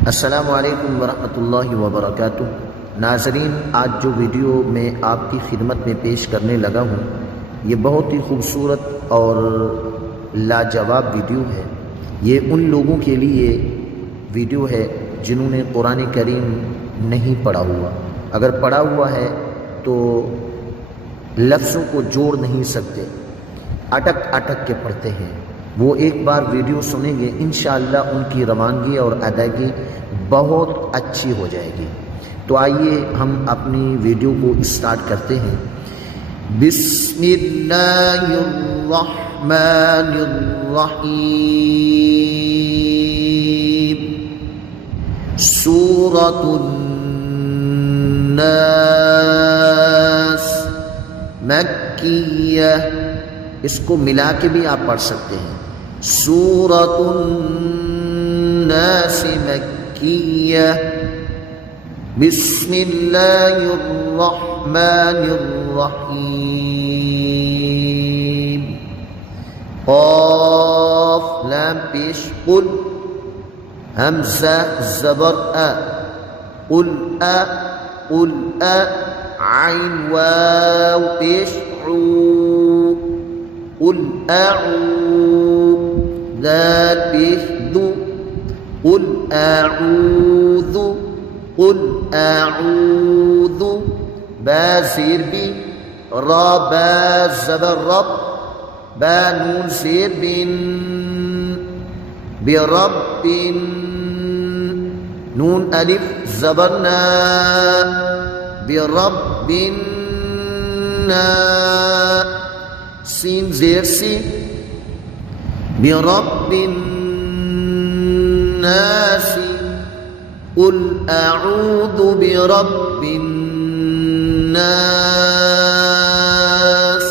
अस्सलामु अलैकुम वरहमतुल्लाहि वबरकातुह। नाज़रीन, आज जो वीडियो मैं आपकी खिदमत में पेश करने लगा हूँ, ये बहुत ही खूबसूरत और लाजवाब वीडियो है। ये उन लोगों के लिए वीडियो है जिन्होंने कुरान करीम नहीं पढ़ा हुआ। अगर पढ़ा हुआ है तो लफ्ज़ों को जोड़ नहीं सकते, अटक अटक के पढ़ते हैं। वो एक बार वीडियो सुनेंगे, इंशाअल्लाह उनकी रवानगी और अदायगी बहुत अच्छी हो जाएगी। तो आइए हम अपनी वीडियो को स्टार्ट करते हैं। बिस्मिल्लाहिर्रहमानिर्रहीम। सूरतुन नास मक्किया, इसको मिला के भी आप पढ़ सकते हैं। सूरतुन नास मक्किया। बिस्मिल्लाहिर्रहमानिर्रहीम। क़ाफ लाम पेश कुल, हमज़ा ज़बर अ, कुल अ, कुल अ, आइन वाव पेश ऊ, कुल अऊ, दाल पेश दु, कुल अऊज़ु, कुल अऊज़ु, बा ज़ेर बी, रा बा ज़बर रब, बा नून ज़ेर बिन, बिरब्बिन, नून अलिफ ज़बर ना, बिरब्बिन ना, सीन ज़ेर सी, बिरब्बिन नासी, कुल अऊज़ु बिरब्बिन नास।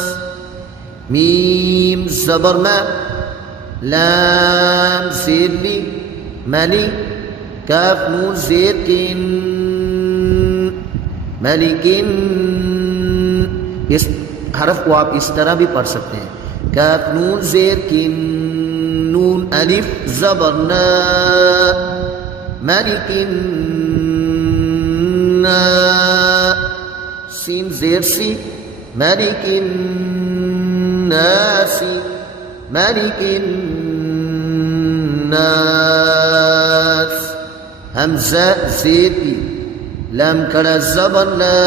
मीम ज़बर मा, लाम ज़ेर ली, मली, काफ नून ज़ेर किन, मलिकिन। इस हरफ को आप इस तरह भी पढ़ सकते हैं। काफ नून ज़ेर किन, नून अलिफ ज़बर ना, मलिकिन ना, सीन ज़ेर सी, मलिकिन नासी, मलिकिन नास। हमज़ा ज़ेर की, लाम कड़ा ज़बर ला,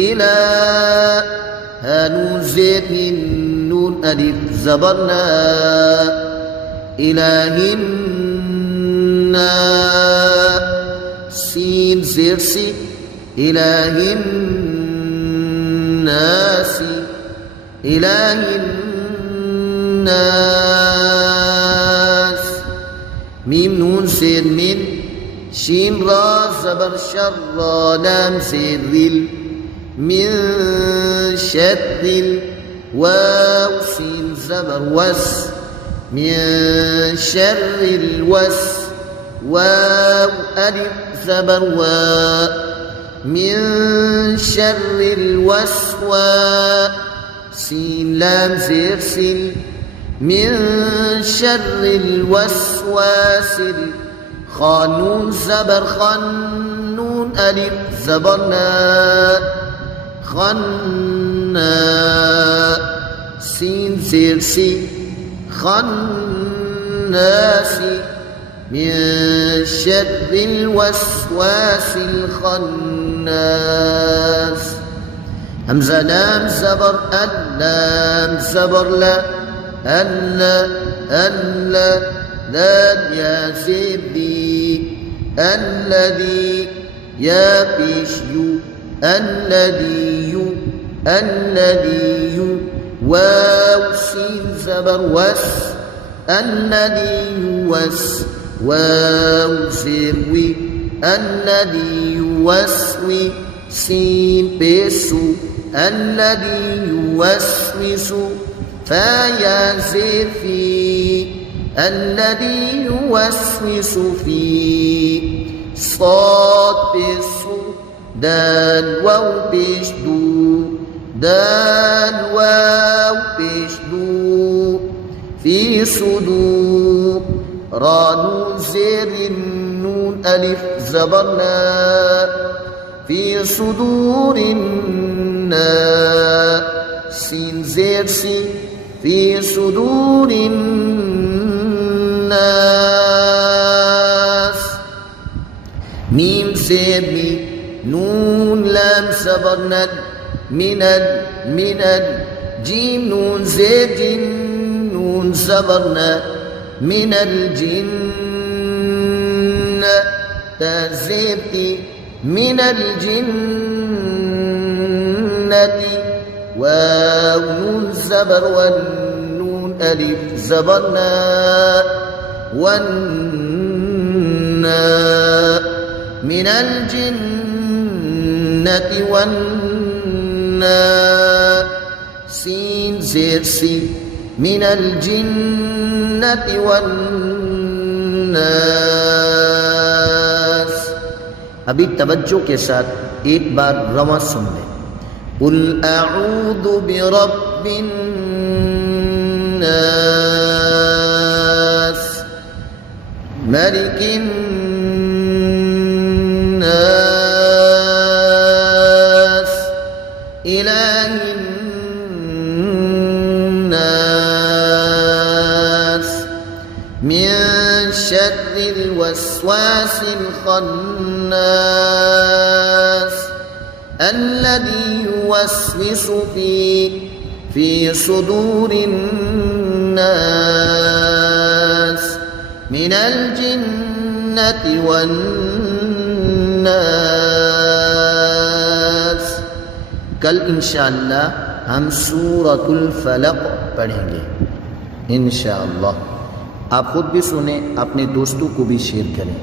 इला, हा नून ज़ेर हिन, नून अलिफ ज़बर ना, इलाहिन ना, सीन ज़ेर सी, इलाहिन नासी, इलाहिन नास। मीम नून ज़ेर मिन, शीन रा ज़बर शर रा, लाम ज़ेर रिल, मिन शर्रिल, वाव सीन ज़बर वस, मिन शर्रिल वस, वाव अलिफ ज़बर वा, मिन शर्रिल वसवा, सीन लाम ज़ेर सिल, मिन शर्रिल वसवासिल, खा नून ज़बर खन, नून अलिफ ज़बर ना, खन्ना, सीन ज़ेर सी, खन्नासी, मिन शर्रिल वसवासिल खन्नास। हमज़ा लाम ज़बर अल, लाम ज़बर ला, अल्ला, अल्ला, दाल या ज़ेर दी, अल्लज़ी, या पेश यू, अल्लज़ीयु, अल्लज़ीयु, वाव सीन ज़बर वस, अल्लज़ीयु वस, वाव ज़ेर वी, अल्लज़ीयु वस्वी, सीन पेशु, अल्लज़ीयु वस्विसु, फा या ज़ेर फी, अल्लज़ीयु वस्विसु फी, صاد पेशु, दाल वाव पेश दू, दाल वाव पेश दू, फी सुदूर, را نون زیر نون الف زبر نا فی صدور نا سین زیر سی فی صدور الناس میم زیر می نون لام زبر ند من جيم نون زير جيم نون زبرنا من الجن تزيبتي من الجنة واو نون زبر والنون ألف زبرنا والنا من الجنة والنا سين زير سي من الجنة والناس. ابھی توجہ کے ساتھ ایک بار رواں سن لیں. قل اعوذ برب الناس ملك الناس إله الناس من شر الوسواس الخناس الذي يوسوس في صدور الناس من الجنة والناس. کل انشاءاللہ ہم سورۃ الفلق پڑھیں گے انشاءاللہ. آپ خود بھی سنیں، اپنے دوستوں کو بھی شیئر کریں.